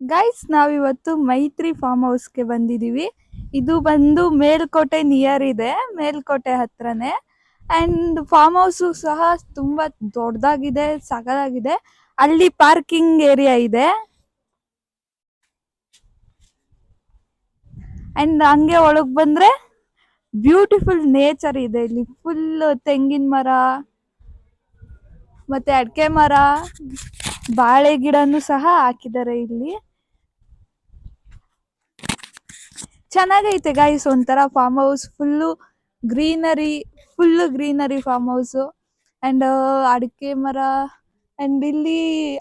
Guys ನಾವಿವತ್ತು ಮೈತ್ರಿ form ಹೌಸ್ಗೆ ಬಂದಿದ್ದೀವಿ. ಇದು ಬಂದು ಮೇಲ್ಕೋಟೆ ನಿಯರ್ ಇದೆ, ಮೇಲ್ಕೋಟೆ ಹತ್ರನೇ. ಅಂಡ್ ಫಾರ್ಮ್ ಹೌಸ್ ಸಹ ತುಂಬಾ ದೊಡ್ಡದಾಗಿದೆ, ಸಗದಾಗಿದೆ. ಅಲ್ಲಿ ಪಾರ್ಕಿಂಗ್ ಏರಿಯಾ ಇದೆ. ಅಂಡ್ ಹಂಗೆ ಒಳಗ್ ಬಂದ್ರೆ ಬ್ಯೂಟಿಫುಲ್ ನೇಚರ್ ಇದೆ. ಇಲ್ಲಿ ಫುಲ್ ತೆಂಗಿನ ಮರ ಮತ್ತೆ ಅಡಿಕೆ ಮರ, ಬಾಳೆ ಗಿಡನು ಸಹ ಹಾಕಿದ್ದಾರೆ. ಇಲ್ಲಿ ಚೆನ್ನಾಗೈತೆ ಗೈಸ್, ಒಂಥರ farm house full greenery farm house. And ಅಡಿಕೆ ಮರ. ಅಂಡ್ ಇಲ್ಲಿ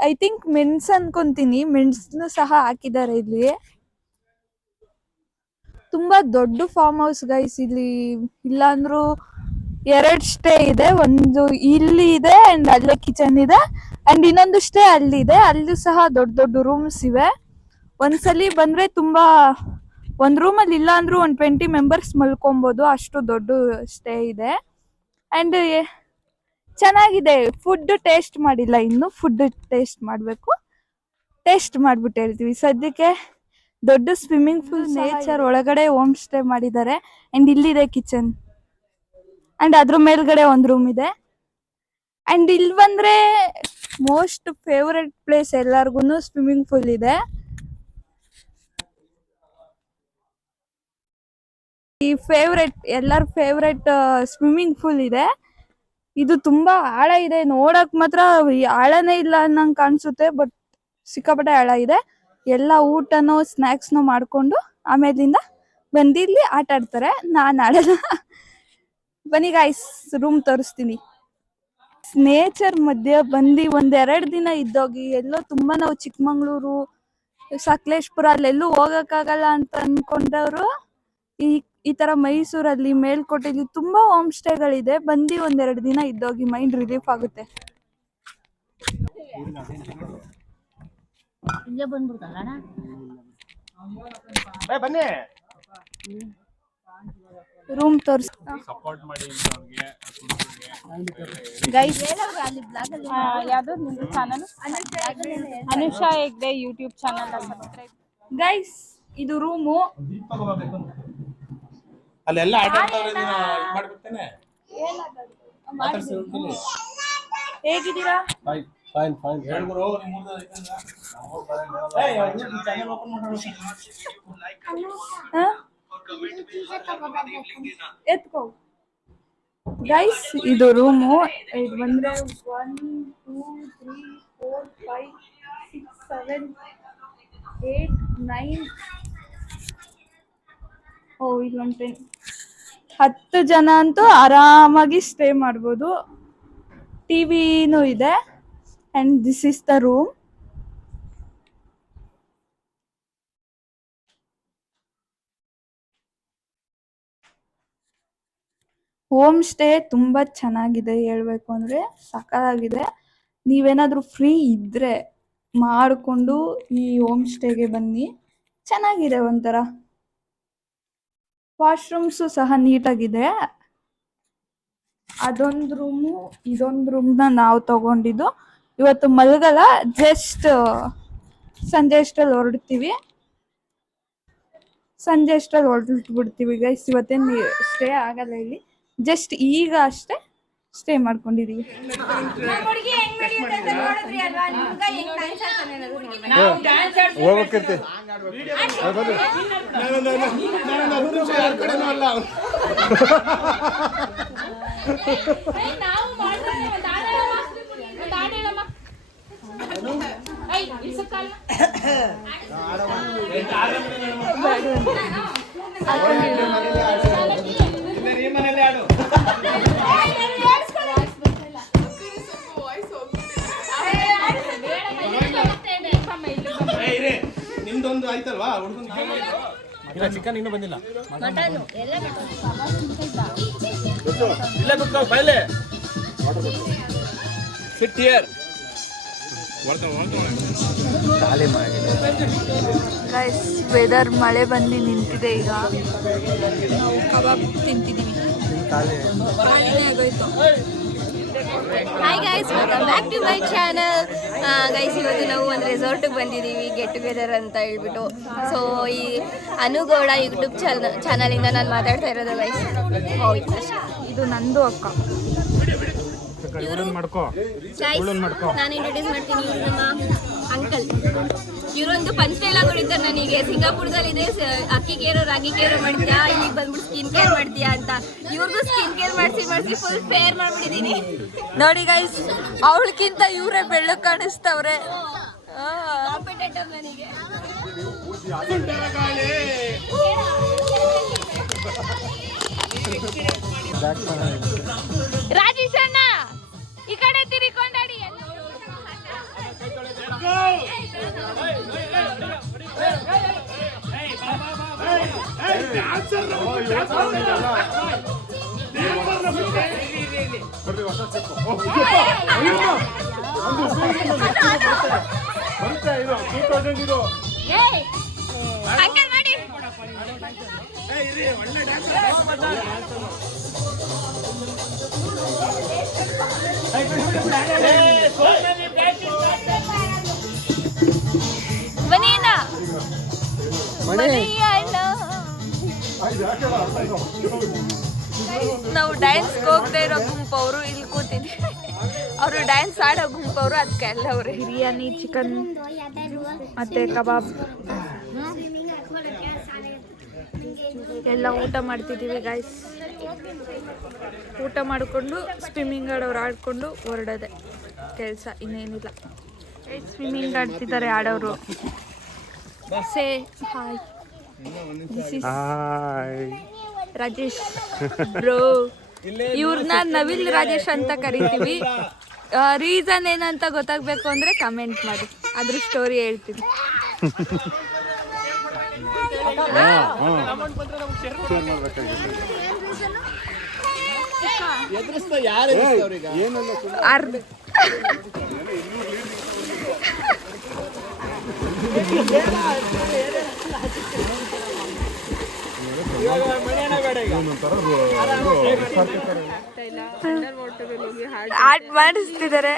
ಐ ಥಿಂಕ್ ಮೆಣಸ್ ಅನ್ಕೊಂತೀನಿ, ಮೆಣಸನ್ನು ಸಹ ಹಾಕಿದ್ದಾರೆ. ಇಲ್ಲಿ ತುಂಬಾ ದೊಡ್ಡ ಫಾರ್ಮ್ ಹೌಸ್ ಗೈಸ್. ಇಲ್ಲಿ ಇಲ್ಲಾಂದ್ರೂ 2 ಸ್ಟೇ ಇದೆ. ಒಂದು ಇಲ್ಲಿ ಇದೆ ಅಂಡ್ ಅಲ್ಲೇ ಕಿಚನ್ ಇದೆ. ಅಂಡ್ ಇನ್ನೊಂದು ಸ್ಟೇ ಅಲ್ಲಿದೆ, ಅಲ್ಲೂ ಸಹ ದೊಡ್ಡ ದೊಡ್ಡ ರೂಮ್ಸ್ ಇವೆ. ಒಂದ್ಸಲಿ ಬಂದ್ರೆ ತುಂಬಾ, ಒಂದ್ ರೂಮ್ ಅಲ್ಲಿ ಇಲ್ಲ ಅಂದ್ರೂ 20 ಮೆಂಬರ್ಸ್ ಮಲ್ಕೊಬಹುದು, ಅಷ್ಟು ದೊಡ್ಡ ಸ್ಟೇ ಇದೆ. ಅಂಡ್ ಚೆನ್ನಾಗಿದೆ. ಫುಡ್ ಟೇಸ್ಟ್ ಮಾಡಿಲ್ಲ, ಇನ್ನು ಫುಡ್ ಟೇಸ್ಟ್ ಮಾಡ್ಬೇಕು. ಟೇಸ್ಟ್ ಮಾಡ್ಬಿಟ್ಟು ಹೇಳ್ತೀವಿ. ಸದ್ಯಕ್ಕೆ ದೊಡ್ಡ ಸ್ವಿಮ್ಮಿಂಗ್ ಪೂಲ್, ನೇಚರ್ ಒಳಗಡೆ ಹೋಮ್ ಸ್ಟೇ ಮಾಡಿದ್ದಾರೆ. ಅಂಡ್ ಇಲ್ಲಿದೆ ಕಿಚನ್. ಅಂಡ್ ಅದ್ರ ಮೇಲ್ಗಡೆ ಒಂದ್ ರೂಮ್ ಇದೆ. ಅಂಡ್ ಇಲ್ಲಿ ಬಂದ್ರೆ ಮೋಸ್ಟ್ ಫೇವರೆಟ್ ಪ್ಲೇಸ್ ಎಲ್ಲಾರ್ಗುನು ಸ್ವಿಮ್ಮಿಂಗ್ ಪೂಲ್ ಇದೆ. ಎಲ್ಲರ ಫೇವ್ರೆಟ್ ಸ್ವಿಮ್ಮಿಂಗ್ ಪೂಲ್ ಇದೆ. ಇದು ತುಂಬಾ ಆಳ ಇದೆ, ನೋಡಕ್ ಮಾತ್ರ ಆಳನೇ ಇಲ್ಲ ಅನ್ನಂಗ್ ಕಾಣಿಸುತ್ತೆ, ಬಟ್ ಸಿಕ್ಕಾಪಟ್ಟೆ ಆಳ ಇದೆ. ಎಲ್ಲ ಊಟನೋ ಸ್ನಾಕ್ಸ್ನೋ ಮಾಡ್ಕೊಂಡು ಆಮೇಲಿಂದ ಬಂದು ಇಲ್ಲಿ ಆಟ ಆಡ್ತಾರೆ. ನಾನ್ ಆಡಲ್ಲ. ಬನ್ನಿ ಗಾಯ್ಸ್, ರೂಮ್ ತೋರಿಸ್ತೀನಿ. ನೇಚರ್ ಮಧ್ಯೆ ಬಂದು 1-2 ದಿನ ಇದ್ದೋಗಿ. ಎಲ್ಲೋ ತುಂಬಾ ನಾವು ಚಿಕ್ಕಮಂಗ್ಳೂರು, ಸಕಲೇಶ್ಪುರ ಅಲ್ಲೆಲ್ಲೂ ಹೋಗಕ್ಕಾಗಲ್ಲ ಅಂತ ಅನ್ಕೊಂಡವ್ರು ಈ ತರ ಮೈಸೂರಲ್ಲಿ ಮೇಲ್ಕೋಟೆಲಿ ತುಂಬಾ ಹೋಮ್ ಸ್ಟೇಗಳಿದೆ. ಬಂದು 1-2 ದಿನ ಇದ್ದೋಗಿ, ಮೈಂಡ್ ರಿಲೀಫ್ ಆಗುತ್ತೆ. ರೂಮ್ ತೋರಿಸ್ ಗೈಸ್. ಯಾವ್ದು ನಿಮ್ದು channel? Anusha Hegde YouTube channel subscribe. Guys ಇದು ರೂಮು. ಅಲ್ಲೆಲ್ಲ ಆಟ ಆಡ್ತಾವ್ರೆ, ಮಾಡ್ಬಿಡ್ತೇನೆ. ಹೇಗಿದ್ದೀರಾ? ಫೈನ್ ಫೈನ್ ಹೇಳ್ಗುರು. ಎತ್ಕೋ ಗೈಸ್. ಇದು ರೂಮು. ಇದು ಬಂದ್ರೆ 1 2 3 4 5 6 7 8 9 ಇಲ್ಲೊಂದು 10 ಜನ ಅಂತೂ ಆರಾಮಾಗಿ ಸ್ಟೇ ಮಾಡ್ಬೋದು. ಟಿವಿನೂ ಇದೆ. And this is the room. Home stay ತುಂಬಾ ಚೆನ್ನಾಗಿದೆ, ಹೇಳ್ಬೇಕು ಅಂದ್ರೆ ಸಕ್ಕತ್ತಾಗಿದೆ. ನೀವೇನಾದ್ರೂ ಫ್ರೀ ಇದ್ರೆ ಮಾಡಿಕೊಂಡು ಈ ಹೋಮ್ ಸ್ಟೇಗೆ ಬನ್ನಿ, ಚೆನ್ನಾಗಿದೆ. ಒಂಥರ ವಾಶ್ರೂಮ್ಸು ಸಹ ನೀಟಾಗಿದೆ. ಅದೊಂದು ರೂಮು, ಇದೊಂದು ರೂಮ್ನ ನಾವು ತಗೊಂಡಿದ್ದು. ಇವತ್ತು ಮಲ್ಗಲ್ಲ, ಜಸ್ಟ್ ಸಂಜೆ ಅಷ್ಟರಲ್ಲಿ ಹೊರಟ್ಬಿಡ್ತೀವಿ ಗೈಸ್. ಇವತ್ತೇನು ಸ್ಟೇ ಆಗಲ್ಲ ಇಲ್ಲಿ, ಜಸ್ಟ್ ಈಗ ಅಷ್ಟೇ ಸ್ಟೇ ಮಾಡ್ಕೊಂಡಿದೀವಿ. ಹೋಗ್ಬೇಕಿರ್ತಿ ನಿಮ್ದೊಂದು ಆಯ್ತಲ್ವಾ ಹುಡುಗನ? ಇಲ್ಲ, ಚಿಕನ್ ಇನ್ನೂ ಬಂದಿಲ್ಲ. ಇಲ್ಲ ಕುತ್ಕೋ, ಬೈಲೆ ಸಿಟ್ ಹಿಯರ್. ಗೈಸ್ ವೆದರ್ ಮಳೆ ಬಂದು ನಿಂತಿದೆ. ಈಗ ನಾವು ಕಬಾಬ್ ತಿಂತಿದ್ದೀವಿ. ಖಾಲಿನೇ ಆಗೋಯ್ತು. Hi guys, welcome back to my channel. Guys, ಇವತ್ತು ನಾವು ಒಂದು ರೆಸಾರ್ಟಿಗೆ ಬಂದಿದ್ದೀವಿ, ಗೆಟ್ ಟುಗೆದರ್ ಅಂತ ಹೇಳ್ಬಿಟ್ಟು. ಸೊ ಈ ಅನುಗೌಡ ಯೂಟ್ಯೂಬ್ ಚಾನಲಿಂದ ನಾನು ಮಾತಾಡ್ತಾ ಇರೋದು ಗೈಸ್. ಇದು ನಂದು ಅಕ್ಕ. ನಾನು ಇಂಟ್ರೊಡ್ಯೂಸ್ ಮಾಡ್ತೀನಿ. ಇವರು ನಮ್ಮ ಅಂಕಲ್. ಇವರೊಂದು ಪಂಚ್ ಡೈಲಾಗ್ ಹೊಡಿತಾರೆ ನನಗೆ. ಸಿಂಗಾಪುರದಲ್ಲಿದೆ ಅಕ್ಕಿ ಕೇರು ರಾಗಿ ಕೇರು ಮಾಡ್ತೀಯಾ, ಇಲ್ಲಿಗೆ ಬಂದ್ಬಿಟ್ಟು ಸ್ಕಿನ್ ಕೇರ್ ಮಾಡ್ತೀಯಾ ಅಂತ. ಇವ್ರಿಗೂ ಸ್ಕಿನ್ ಕೇರ್ ಮಾಡಿಸಿ ಫುಲ್ ಫೇರ್ ಮಾಡ್ಬಿಟ್ಟಿದ್ದೀನಿ. ನೋಡಿ ಗೈಸ್, ಅವಳಕ್ಕಿಂತ ಇವರೇ ಬೆಳ್ಳಗೆ ಕಾಣಿಸ್ತವ್ರೆ. ಕಾಂಪಿಟೇಟರ್ ನನಗೆ. ರಾಜೇಶ್ ಅಣ್ಣ ಈ ಕಡೆ ತಿರ್ಕೊಂಡಾಡಿ. ಅಂಕಲ್ ಮಾಡಿ. ಬನ್ನಿ ಅಣ್ಣ, ಬನ್ನಿ ಅಣ್ಣ. ನಾವು ಡ್ಯಾನ್ಸ್ಗೆ ಹೋಗದೆ ಇರೋ ಗುಂಪು ಅವರು ಇಲ್ಲಿ ಕೂತಿದ್ವಿ. ಅವರು ಡ್ಯಾನ್ಸ್ ಆಡೋ ಗುಂಪು ಅವರು. ಅದಕ್ಕೆ ಎಲ್ಲ ಅವರು ಬಿರಿಯಾನಿ, ಚಿಕನ್ ಮತ್ತೆ ಕಬಾಬ್ ಎಲ್ಲ ಊಟ ಮಾಡ್ತಿದ್ದೀವಿ ಗೈಸ್. ಊಟ ಮಾಡಿಕೊಂಡು ಸ್ವಿಮ್ಮಿಂಗ್ ಆಡೋರು ಆಡ್ಕೊಂಡು ಹೊರಡೋದೆ ಕೆಲಸ, ಇನ್ನೇನಿಲ್ಲ. ಸ್ವಿಮ್ಮಿಂಗ್ ಆಡ್ತಿದ್ದಾರೆ ಆಡೋರು. Say hi, this is Rajesh bro. ಇವ್ರನ್ನ ನವಿಲ್ ರಾಜೇಶ್ ಅಂತ ಕರಿತೀವಿ. ರೀಸನ್ ಏನಂತ ಗೊತ್ತಾಗಬೇಕು ಅಂದರೆ ಕಮೆಂಟ್ ಮಾಡಿ, ಅದ್ರ ಸ್ಟೋರಿ ಹೇಳ್ತೀನಿ. ಆಡ್ ಮಾಡಿಸ್ತಿದ್ದಾರೆ.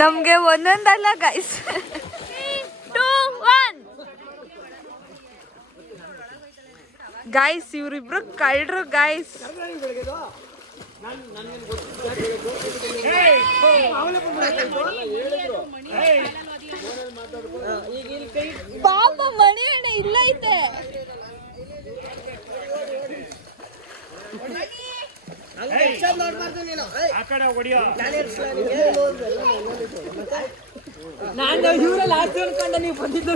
ನಮ್ಗೆ ಒಂದೊಂದಲ್ಲ ಗೈಸ್. 2 1 ಗೈಸ್, ಇವ್ರಿಬ್ರು ಕಳ್ರು ಗೈಸ್. ಪಾಪ ಮಣಿ ಅಣ್ಣ ಇಲ್ಲ ಐತೆ. ನಾನು ಇವರೆಲ್ಲ ಆಸ್ತಿ ಅನ್ಕೊಂಡ ನೀವು ಬಂದಿದ್ದು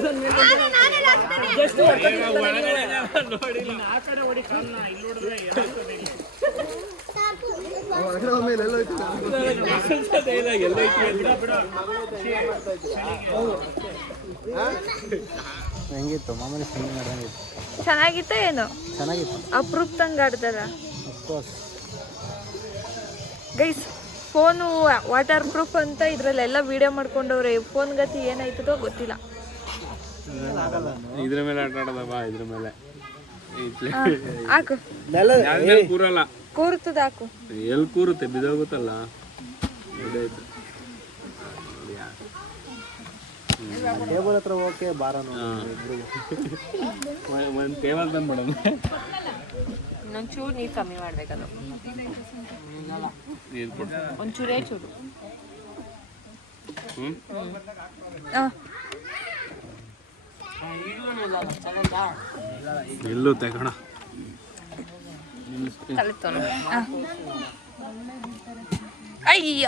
ಹೆಂಗಿತ್ತು ಮಾಮೂಲಿ ಸ್ವಿಮ್ಮಿಂಗ್ ಆಡಂಗಿತ್ತು? ಚೆನ್ನಾಗಿತ್ತ ಏನು? ಚೆನ್ನಾಗಿತ್ತು. ಅಪ್ರೂಪ್ತಂಗೆ ಆಡ್ತಾರ ಗೈಸ್. ಫೋನು ವಾಟರ್ ಪ್ರೂಫ್ ಅಂತ ಇದ್ರಲ್ಲೆಲ್ಲ ವಿಡಿಯೋ ಮಾಡ್ಕೊಂಡವ್ರೆ. ಫೋನ್ ಗತಿ ಏನಾಯ್ತದೋ ಗೊತ್ತಿಲ್ಲ. ಇದ್ರ ಮೇಲೆ ಆಟ ಆಡೋದ ಬಾ, ಇದ್ರ ಮೇಲೆ ಹಾಕು, ಕೂರಲ್ಲ. ಕೂರ್ತದ ಹಾಕು. ಎಲ್ಲಿ ಕೂರುತ್ತೆ, ಬಿದ್ದೋಗುತ್ತಲ್ಲ. ಟೇಬಲ್ ಹತ್ರ ಓಕೆ ಬಾರನು ಒಂದು ಟೇಬಲ್ ತಂದು ಮೇಡಮ್. ಇನ್ನೊಂಚೂರು ನೀರು ಕಮ್ಮಿ ಮಾಡ್ಬೇಕದು. ನೀರು ಕೊಡು ಒಂಚೂರೇ ಚೂರು. ಎಲ್ಲೂ ತಗೋಣ. ಅಯ್ಯ,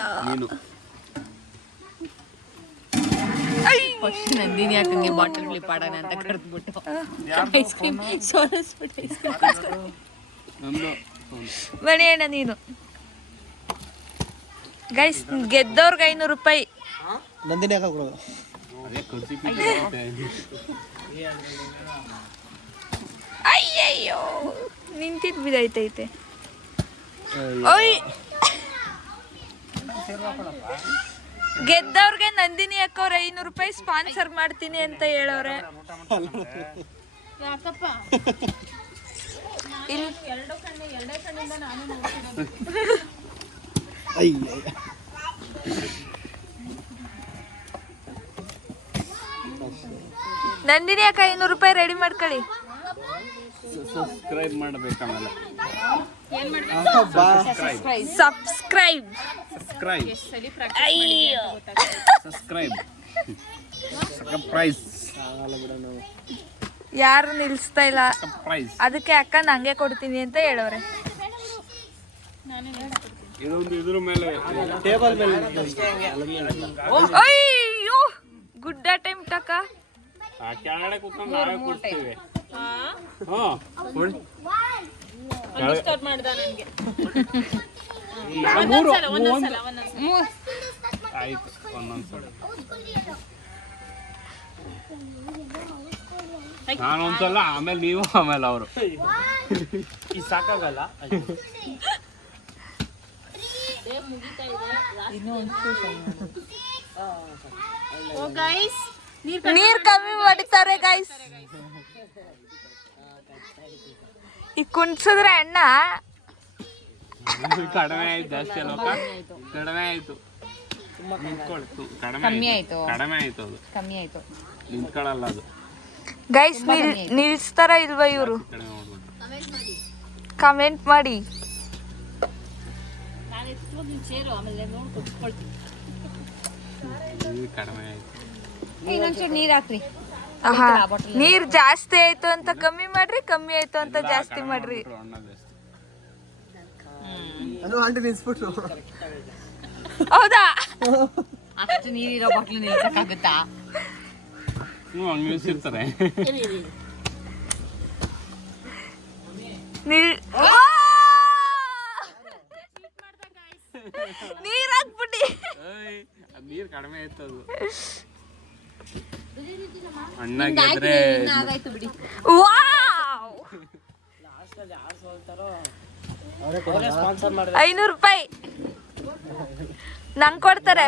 ಫಸ್ಟ್ ನಂದಿನಿ ಯಾಕಂಗೆ ಬಾಟಲ್ ಫ್ಲಿಪ್ ಆಡೋಣ ಅಂತ ಕರೆದ್ಬಿಟ್ಟು ಐಸ್ ಕ್ರೀಮ್ ಸೋಲಿಸ್ಬಿಟ್ಟು ಐಸ್ ಕ್ರೀಮ್. ಮಣಿ ಅಣ್ಣ ನೀನು ಗೈಸ್, ಗೆದ್ದವ್ರಿಗೆ 500 ರೂಪಾಯಿ. ನಂದಿನಿ ಅಯ್ಯಯ್ಯೋ, ನಿಂತಿದ್ ಬಿದ್ದೈತೈತೆ. ಓಯ್, ಗೆದ್ದವ್ರಿಗೆ ನಂದಿನಿ ಅಕ್ಕವ್ರು 500 ರೂಪಾಯಿ ಸ್ಪಾನ್ಸರ್ ಮಾಡ್ತೀನಿ ಅಂತ ಹೇಳವ್ರೆ. ಯಾಕಪ್ಪ ಎರಡೇ ಕಣ್ಣಿಂದ ನಾನು ನೋಡ್ತಿರೋದು. ನಂದಿನಿ ಅಕ್ಕ 500 ರೂಪಾಯಿ ರೆಡಿ ಮಾಡ್ಕೊಳ್ಳಿ. ಸಬ್ಸ್ಕ್ರೈಬ್ ಮಾಡಬೇಕು ಆಮೇಲೆ. ಸಬ್ಸ್ಕ್ರೈಬ್ ಪ್ರೈಸ್ ಯಾರು ನಿಲ್ಸ್ತಾ ಇಲ್ಲ, ಅದಕ್ಕೆ ಅಕ್ಕ ನಂಗೆ ಕೊಡ್ತೀನಿ ಅಂತ ಹೇಳೋರೆ. ಇದೊಂದು ಇದ್ರ ಮೇಲೆ ಟೇಬಲ್ ಮೇಲೆ ಅಯ್ಯೋ ಗುಡ್ಡ ಟೈಮ್ ಟಕ್ಕ ಆ ಕೆಳಗಡೆ ಕೂತ್ಕೊಂಡು ನಾವೇ ಕೊಡ್ತೀವಿ. ಸ್ಟಾರ್ಟ್ ಮಾಡ್ದ ನನಗೆ ಆಯ್ತು ಒಂದೊಂದ್ಸಲ ನಾನೊಂದ್ಸಲ ಆಮೇಲೆ ನೀವು ಆಮೇಲೆ ಅವರು ಈ ಸಾಕಾಗಲ್ಲ. ನೀರ್ ಕಮ್ಮಿ ಮಾಡಿತಾರೆ ಗೈಸ್. ಈ ಕುಣ್ಸಿದ್ರೆ ಅಣ್ಣ ಕಡಿಮೆ ಆಯ್ತು, ಜಾಸ್ತಿ ಅಲ್ವ ಕಡಿಮೆ ಆಯ್ತು. ಕಮ್ಮಿ ಆಯ್ತು ಅದು ಕಮ್ಮಿ ಆಯ್ತು. ನಿಂತ್ಕೊಳ್ಳಲ್ಲ ಅದು. ಗೈಸ್ ನಿಲ್ಸ್ತಾರ ಇಲ್ವಾ ಇವರು? ಕಡಿಮೆ ಮಾಡ್ಬಿಟ್ಟು ಕಮೆಂಟ್ ಮಾಡಿ. ಕಡಿಮೆ ಆಯ್ತು. ಇನ್ನೊಂಚೂರು ನೀರ್ ಹಾಕ್ರಿ. ನೀರ್ ಜಾಸ್ತಿ ಆಯ್ತು ಅಂತ ಕಮ್ಮಿ ಮಾಡ್ರಿ, ಕಮ್ಮಿ ಆಯ್ತು ಅಂತ ಜಾಸ್ತಿ ಮಾಡ್ರಿ. ಹೌದಾ? ಅಷ್ಟು ನೀರಿರೋ ಬಾಟ್ಲು ನಿಲ್ಸಕ್ಕಾಗುತ್ತಾ? ಹಂಗೆ ನಿಲ್ಸಿರ್ತಾರೆ. ನೀರ್ ಹಾಕ್ಬಿಟ್ಟಿ. ನೀರ್ ಕಡಿಮೆ ಆಯ್ತು ಅದು. ಅಣ್ಣಾಗಿದ್ರೆ ಆಗಾಯ್ತು ಬಿಡಿ. ವಾವ್ 500 ರೂಪಾಯಿ ನಂಗೆ ಕೊಡ್ತಾರೆ.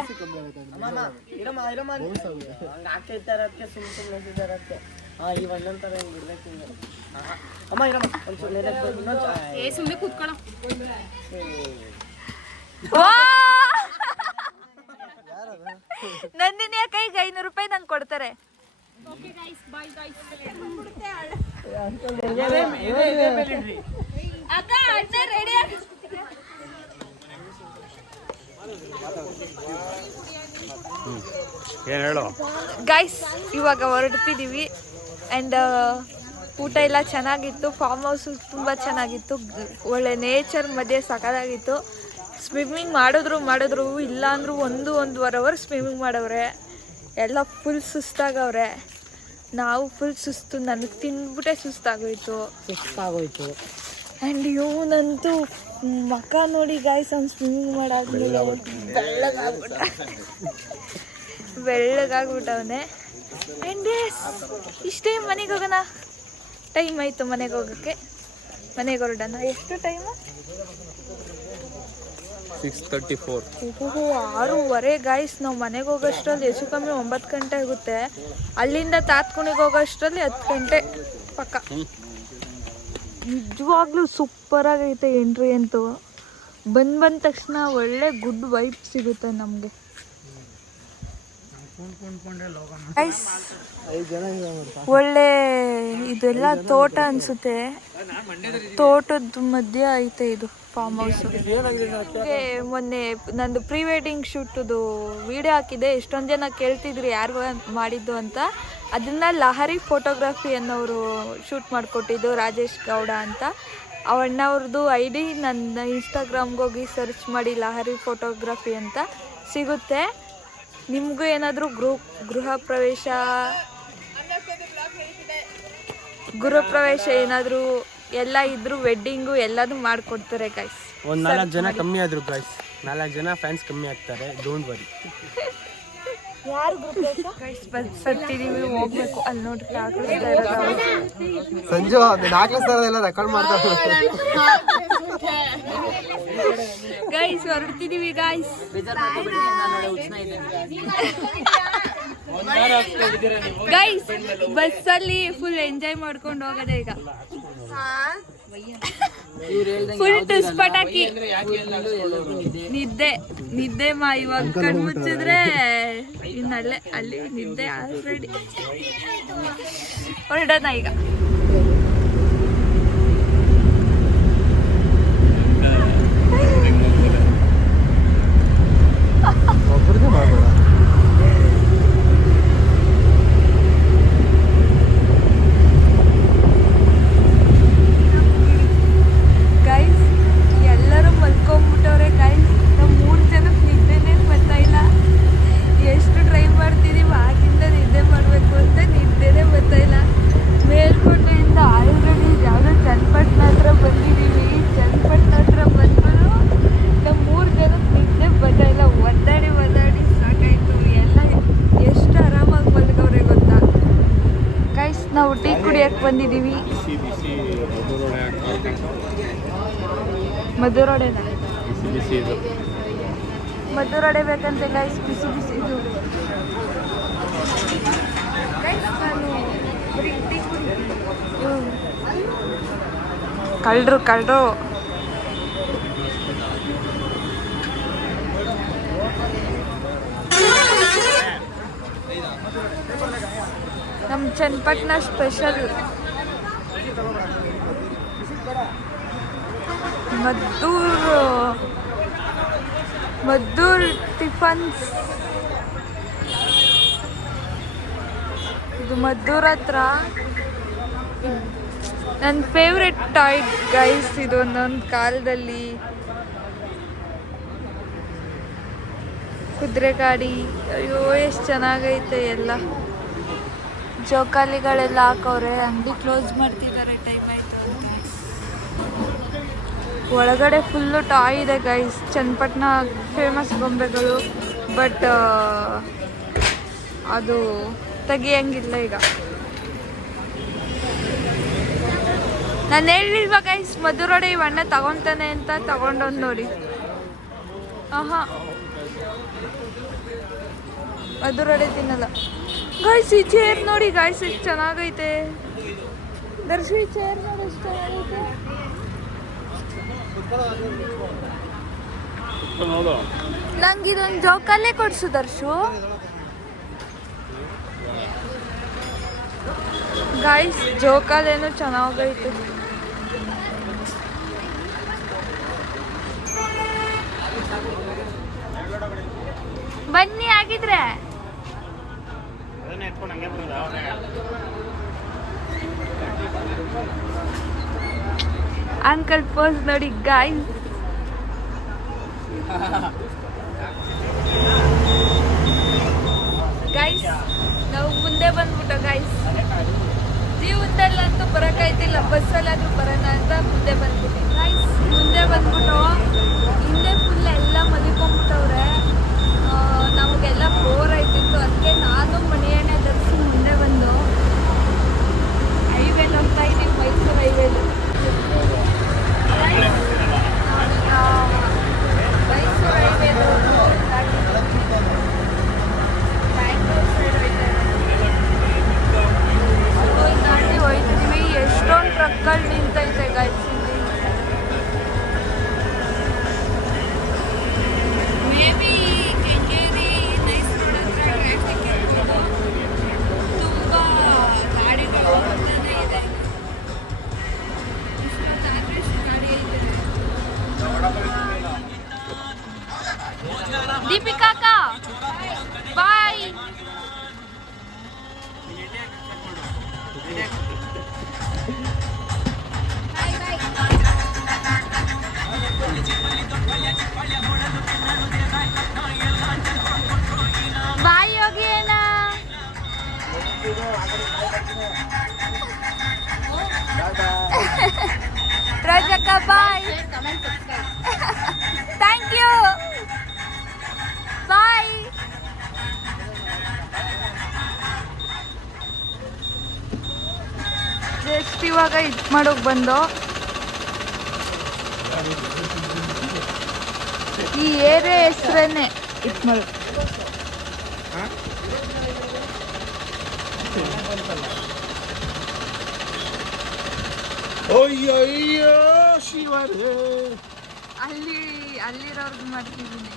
ಸುಮ್ಮನೆ ಕೂತ್ಕೊಳ್ಳೋ. ನಂದಿನಿ ಕೈಗೆ 500 ರೂಪಾಯಿ ನಂಗೆ ಕೊಡ್ತಾರೆ. ಅಕ್ಕ ಅಣ್ಣ ರೆಡಿ. ಏನ್ ಹೇಳು ಗೈಸ್ ಇವಾಗ ಹೊರಡ್ತಿದ್ದೀವಿ ಆ್ಯಂಡ್ ಊಟ ಎಲ್ಲ ಚೆನ್ನಾಗಿತ್ತು. ಫಾರ್ಮ್ ಹೌಸ್ ತುಂಬ ಚೆನ್ನಾಗಿತ್ತು, ಒಳ್ಳೆ ನೇಚರ್ ಮಧ್ಯೆ ಸಖತ್ತಾಗಿತ್ತು. ಸ್ವಿಮ್ಮಿಂಗ್ ಮಾಡಿದ್ರು ಇಲ್ಲ ಅಂದರೂ 1-1.5 ಅವರ್ ಸ್ವಿಮ್ಮಿಂಗ್ ಮಾಡವ್ರೆ. ಎಲ್ಲ ಫುಲ್ ಸುಸ್ತಾಗವ್ರೆ. ನಾವು ಫುಲ್ ಸುಸ್ತು, ನನಗೆ ತಿಂದ್ಬಿಟ್ಟೆ ಸುಸ್ತಾಗೋಯ್ತು. ಆ್ಯಂಡ್ ಇವನಂತೂ ಮಕ್ಕ ನೋಡಿ ಗಾಯ್ಸ್, ಅವ್ನು ಸ್ವಿಮ್ಮಿಂಗ್ ಮಾಡಾದ್ಮೇಲೆ ಬೆಳ್ಳಗಾಗ್ಬಿಟ್ಟವನೆ. ಆ್ಯಂಡ್ ಇಷ್ಟೇ, ಮನೆಗೆ ಹೋಗೋಣ. ಟೈಮ್ ಆಯಿತು ಮನೆಗೆ ಹೋಗೋಕ್ಕೆ. ಮನೆಗೆ ಹೊರಡೋಣ. ಎಷ್ಟು ಟೈಮು? 6:34. 6:30 ಗಾಯ್ಸ್. ನಾವು ಮನೆಗೆ ಹೋಗೋಷ್ಟರಲ್ಲಿ ಹೆಚ್ಚು ಕಮ್ಮಿ 9 ಗಂಟೆ ಆಗುತ್ತೆ. ಅಲ್ಲಿಂದ ತಾತ್ಕುಣಿಗೆ ಹೋಗೋಷ್ಟರಲ್ಲಿ 10 ಗಂಟೆ ಪಕ್ಕ. ನಿಜವಾಗ್ಲೂ ಸೂಪರಾಗೈತೆ ಎಂಟ್ರಿ ಅಂತೂ. ಬಂದ ತಕ್ಷಣ ಒಳ್ಳೆ ಗುಡ್ ವೈಬ್ ಸಿಗುತ್ತೆ ನಮಗೆ. ಒಳ್ಳೆ ಇದೆಲ್ಲ ತೋಟ ಅನ್ಸುತ್ತೆ. ತೋಟದ ಮಧ್ಯೆ ಐತೆ ಇದು ಫಾರ್ಮ್ ಹೌಸ್. ಮೊನ್ನೆ ನಂದು ಪ್ರೀ ವೆಡ್ಡಿಂಗ್ ಶೂಟದು ವಿಡಿಯೋ ಹಾಕಿದೆ. ಎಷ್ಟೊಂದು ಜನ ಕೇಳ್ತಿದ್ರು ಯಾರು ಮಾಡಿದ್ದು ಅಂತ. ಅದನ್ನು ಲಹರಿ ಫೋಟೋಗ್ರಫಿ ಅನ್ನೋರು ಶೂಟ್ ಮಾಡಿಕೊಟ್ಟಿದ್ದು, ರಾಜೇಶ್ ಗೌಡ ಅಂತ. ಅವಣ್ಣವ್ರದ್ದು ID ನನ್ನ ಇನ್ಸ್ಟಾಗ್ರಾಮ್ಗೆ ಹೋಗಿ ಸರ್ಚ್ ಮಾಡಿ, ಲಹರಿ ಫೋಟೋಗ್ರಫಿ ಅಂತ ಸಿಗುತ್ತೆ. ನಿಮಗೂ ಏನಾದರೂ ಗೃಹ ಪ್ರವೇಶ ಏನಾದರೂ ಎಲ್ಲ ಇದ್ರು, ವೆಡ್ಡಿಂಗು ಎಲ್ಲದೂ ಮಾಡಿಕೊಡ್ತಾರೆ ಗೈಸ್. ಒಂದು 4 ಜನ ಕಮ್ಮಿ ಆದ್ರು ಗೈಸ್, 4 ಜನ ಫ್ಯಾನ್ಸ್ ಕಮ್ಮಿ ಆಗ್ತಾರೆ, ಡೋಂಟ್ ವರಿ. ಯಾರು ಗೈಸ್ ಬರ್ತಿದೀವಿ, ಹೋಗ್ಬೇಕು. ಅಲ್ಲಿ ನೋಡ್ರಿ ಸಂಜು ಎಲ್ಲ ರೆಕಾರ್ಡ್ ಮಾಡ್ತಾರೆ ಗೈಸ್. ಹೊರಡ್ತಿದೀವಿ ಗೈಸ್. ಗೈಸ್ ಬಸ್ಸಲ್ಲಿ ಫುಲ್ ಎಂಜಾಯ್ ಮಾಡ್ಕೊಂಡು ಹೋಗೋದೆ ಈಗ. ಫುಲ್ ಟುಸ್ ಪಟಾಕಿ ನಿದ್ದೆ ಮಾ ಇವಾಗ ಕಣ್ ಮುಚ್ಚಿದ್ರೆ ಇನ್ನಲ್ಲೇ ಅಲ್ಲಿ ನಿದ್ದೆ ಆಲ್ರೆಡಿ. ಹೊರಡೋಣ ಈಗ. ಗೈಸ್ ಎಲ್ಲರೂ ಮಲ್ಕೊಂಡ್ಬಿಟ್ಟವ್ರೆ ಗೈಸ್. ನಾವು 3 ಜನಕ್ಕೆ ನಿದ್ದೆನೇ ಬರ್ತಾ ಇಲ್ಲ. ಎಷ್ಟು ಟ್ರೈ ಮಾಡ್ತಿದೀವಿ ಆಗಿಂದ ನಿದ್ದೆ ಮಾಡಬೇಕು ಅಂತ ನಿದ್ದೆನೇ ಬರ್ತಾ ಇಲ್ಲ. ಮೇಲ್ಕೋಟೆಯಿಂದ ಆಲ್ರೆಡಿ ಯಾವುದೋ ಚನ್ನಪಟ್ಟಣ ಹತ್ರ ಬಂದಿದ್ದೀವಿ. ಚನ್ನಪಟ್ಟಣ ಹತ್ರ ಬಂದು ನಾವು 3 ಜನಕ್ಕೆ ನಿದ್ದೆ ಬರ್ತಾ ಇಲ್ಲ. ಒದ್ದಾಡಿ ಸಾಕಾಯ್ತು. ಎಲ್ಲ ಎಷ್ಟು ಆರಾಮಾಗಿ ಮಲ್ಗವ್ರೆ ಗೊತ್ತಾ ಗೈಸ್. ನಾವು ಟೀ ಕುಡಿಯಕ್ಕೆ ಬಂದಿದ್ದೀವಿ. ಮಧುರೋಡೆನ ಮಧುರೋಡೆ ಬೇಕಂತೆ ಗೈಸ್. ಬಿಸಿ ಇದು ಗೈಸ್. ನಾನು ಬರೀ ಟೀ ಕುಡಿತೀನಿ. ಕಳ್ರು ನಮ್ಮ ಚನ್ನಪಟ್ಟಣ ಸ್ಪೆಷಲ್ ಮದ್ದೂರ್ ಟಿಫನ್ಸ್. ಇದು ಮದ್ದೂರ್ ಹತ್ರ ನನ್ನ ಫೇವ್ರೆಟ್ ಟಾಯ್ ಗೈಸ್. ಇದು ಒಂದೊಂದು ಕಾಲದಲ್ಲಿ ಕುದುರೆ ಗಾಡಿ. ಅಯ್ಯೋ ಎಷ್ಟು ಚೆನ್ನಾಗೈತೆ. ಎಲ್ಲ ಜೋಕಾಲಿಗಳೆಲ್ಲ ಹಾಕವ್ರೆ. ಅಂಗಡಿ ಕ್ಲೋಸ್ ಮಾಡ್ತಿದ್ದಾರೆ, ಟೈಮ್ ಆಯಿತು. ಒಳಗಡೆ ಫುಲ್ಲು ಟಾಯ್ ಇದೆ ಗೈಸ್. ಚನ್ನಪಟ್ಟಣ ಫೇಮಸ್ ಗೊಂಬೆಗಳು, ಬಟ್ ಅದು ತೆಗಿಯಂಗಿಲ್ಲ ಈಗ. ನಾನು ಹೇಳಿಲ್ವಾ ಗೈಸ್ ಮಧುರೋಡೆ ಈ ಅಣ್ಣ ತಗೊತಾನೆ ಅಂತ. ತಗೊಂಡೊಂದು ನೋಡಿ. ಆಹಾ ಮಧುರೋಡೆ ತಿನ್ನಲ್ಲ ಗೈಸ್. ಈ ಚೇರ್ ನೋಡಿ ಗೈಸ್ ಎಷ್ಟು ಚೆನ್ನಾಗೈತೆ. ದರ್ಶು ಈ ಚೇರ್ ನೋಡಿ ಎಷ್ಟು ಚೆನ್ನಾಗೈತೆ. ನಂಗೆ ಇದೊಂದು ಜೋಕಾಲೇ ಕೊಡ್ಸು ದರ್ಶು. ಗೈಸ್ ಜೋಕಾಲೇನು ಚೆನ್ನಾಗೈತೆ. ಬನ್ನಿ ಆಗಿದ್ರೆ. ಅಂಕಲ್ ಪೋಸ್ ನೋಡಿ ಗಾಯ್ಸ್. ಗೈಸ್ ನಾವು ಮುಂದೆ ಬಂದ್ಬಿಟ್ಟು ಗೈಸ್. ಜೀವನದಲ್ಲಂತೂ ಬರೋಕ್ಕಾಯ್ತಿಲ್ಲ, ಬಸ್ಸಲ್ಲಾದ್ರೂ ಬರೋಣ ಅಂತ ಮುಂದೆ ಬಂದ್ಬಿಟ್ಟು ಗೈಸ್. ಮುಂದೆ ಬಂದ್ಬಿಟ್ಟು ಹಿಂದೆ ಫುಲ್ ಎಲ್ಲ ಮಲಿಕೊಂಡ್ಬಿಟ್ಟವ್ರೆ. ನಮಗೆಲ್ಲ ಬೋರ್ ಆಯ್ತಿತ್ತು. ಅದಕ್ಕೆ ನಾನು ಮನೆಯನ್ನೇ ಧರಿಸಿ ಮುಂದೆ ಬಂದು ಹೈವೇಲಿ ಹೋಗ್ತಾ ಇದ್ದೀವಿ. ಮೈಸೂರು ಹೈವೇಲಿ. ಮೈಸೂರು ಹೈವೇಲಿ ಬ್ಯಾಂಗ್ಳೂರ್ ಸೈಡ್ ದಾಟಿ ಹೋಯ್ತಿದ್ದೀವಿ. ಎಷ್ಟೊಂದು ಟ್ರಕ್ಗಳು ನಿಂತೈತೆ ಗೈಸ್ ಇಲ್ಲಿ. ಮೇ ಬಿ ಕೆಂಗೇರಿ ಮೈಸೂರು ಹತ್ರ ಟ್ರಾಫಿಕ್ ಇರ್ಬೋದು. ತುಂಬ ಗಾಡಿಗಳು ಬರ್ತಾನೆ ಇದೆ. ಇಷ್ಟೊತ್ತಾದ್ರೆ ಗಾಡಿ ಐತೆ. ದೀಪಿಕಾ ಬಾಯ್. ಬಾಯ್ ಹೋಗಿ ಅಣ್ಣ. ರಜಕ್ಕ bye. Thank you bye. Just ಇವಾಗ ಇದು ಮಾಡೋಕೆ ಬಂದು. ಈ ಏರಿಯಾ ಹೆಸರೇನೆ ಇದು ಮಾಡೋದು. ಅಯ್ಯಯ್ಯೋ ಶಿವರೇ. ಅಲ್ಲಿರೋರ್ಗು ಮಾಡ್ತಿದ್ದೀನಿ.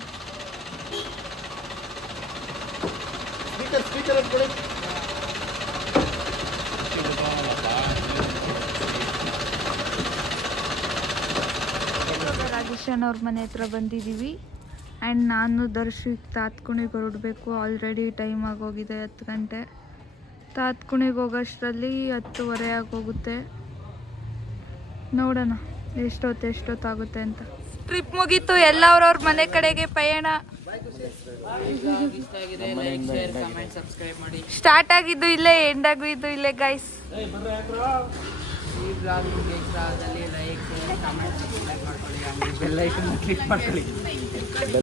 ರಾಜೇಶನ್ ಅವ್ರ ಮನೆ ಹತ್ರ ಬಂದಿದ್ದೀವಿ ಆ್ಯಂಡ್ ನಾನು ದರ್ಶಿಕ್ ತಾತ್ಕುಣಿಗೆ ಹೊರಡಬೇಕು. ಆಲ್ರೆಡಿ ಟೈಮ್ ಆಗೋಗಿದೆ 10 ಗಂಟೆ. ತಾತ್ಕುಣಿಗೆ ಹೋಗೋಷ್ಟರಲ್ಲಿ 10:30 ಆಗೋಗುತ್ತೆ. ನೋಡೋಣ ಎಷ್ಟೊತ್ತಾಗುತ್ತೆ ಅಂತ. ಟ್ರಿಪ್ ಮುಗೀತು, ಎಲ್ಲ ಅವ್ರವ್ರ ಮನೆ ಕಡೆಗೆ ಪಯಣ. ಸ್ಟಾರ್ಟ್ ಆಗಿದ್ದು ಇಲ್ಲೇ, ಎಂಡ್ ಆಗಿದ್ದು ಇಲ್ಲೇ ಗೈಸ್. ಈ ಬ್ಲಾಗ್ ನಿಮಗೆ ಇಷ್ಟ ಆದಲ್ಲಿ ಲೈಕ್, ಕಮೆಂಟ್, ಸಬ್ಸ್ಕ್ರೈಬ್ ಮಾಡ್ಕೊಳ್ಳಿ, ಬೆಲ್ ಐಕನ್ ಕ್ಲಿಕ್ ಮಾಡ್ಕೊಳ್ಳಿ.